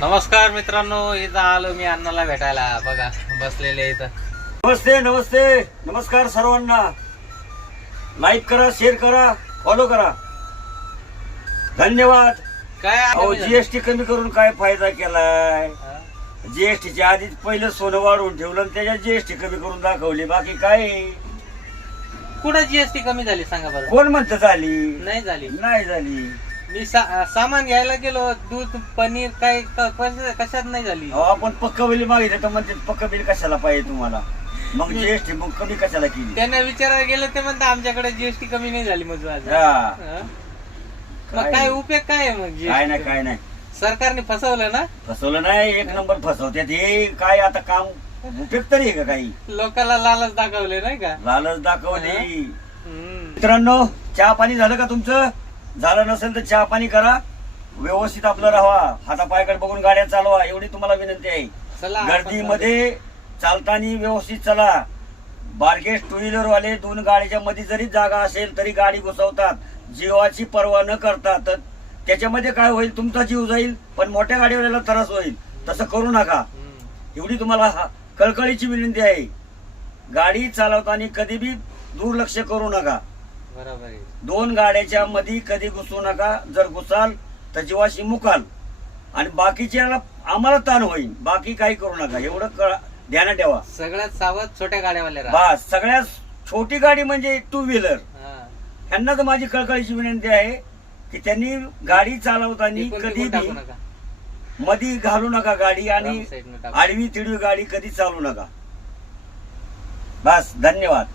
नमस्कार मित्रांनो, इथं आलो मी अण्णाला भेटायला. बघा बसलेले इथं. नमस्ते नमस्ते नमस्कार सर्वांना. लाईक करा, शेअर करा, फॉलो करा. धन्यवाद. काय अहो जीएसटी कमी करून काय फायदा केलाय? हा? जीएसटीच्या आधीच पहिलं सोनं वाढवून ठेवलं आणि त्याच्यात जीएसटी कमी करून दाखवली. बाकी काय? कुठं जीएसटी कमी झाली सांगा बरं? कोण म्हणतं झाली? नाही झाली. नाही झाली. मी सामान घ्यायला गेलो, दूध पनीर काय कशात नाही झाली. अहो आपण पक्क बिल मागितलं तर म्हणते पक्क बिल कशाला पाहिजे तुम्हाला? मग जीएसटी मग कमी कशाला केली? त्यांना विचारायला गेलं ते म्हणतात आमच्याकडे जीएसटी कमी नाही झाली. मग आज हा. मग काय उपयोग काय आहे मग? काय नाही GST? काय नाही. सरकारने फसवलं ना. फसवलं नाही, एक नंबर फसवत्यात. हे काय आता काम उपयोग तरी आहे का काही? लोकांना लालच दाखवले नाही का? लालच दाखवली. हम्म. मित्रांनो, चहा पाणी झालं का तुमचं? झालं नसेल तर चहा पाणी करा. व्यवस्थित आपलं राहा. हातापायाकडे बघून गाड्या चालवा, एवढी तुम्हाला विनंती आहे. चला आपण गर्दीमध्ये चालताना व्यवस्थित चला. बार्गेस टू व्हीलर वाले 2 गाडीच्या मध्ये जरी जागा असेल तरी गाडी घुसवतात, जीवाची पर्वा न करता. तर त्याच्यामध्ये काय होईल? तुमचा जीव जाईल, पण मोठ्या गाडीवाल्याला त्रास होईल. तसं करू नका. एवढी तुम्हाला कळकळीची विनंती आहे. गाडी चालवताना कधी बी दुर्लक्ष करू नका. बरोबर आहे. 2 गाड्याच्या मध्ये कधी घुसू नका. जर घुसाल तर जीवाशी मुकाल आणि बाकीच्याला आम्हाला ताण होईल. बाकी काही करू नका. एवढं ध्यानात ठेवा. सगळ्यात सावध छोट्या गाड्यावाले राहा. बस. सगळ्यात छोटी गाडी म्हणजे 2 व्हीलर. हा. यांना तर माझी कळकळीची विनंती आहे की त्यांनी गाडी चालवताना इकडून कधी तिकडून टाकू बी नका. मध्ये घालू नका गाडी आणि Wrong side ने टाकू. आडवी तिडवी गाडी कधी चालू नका. बस. धन्यवाद.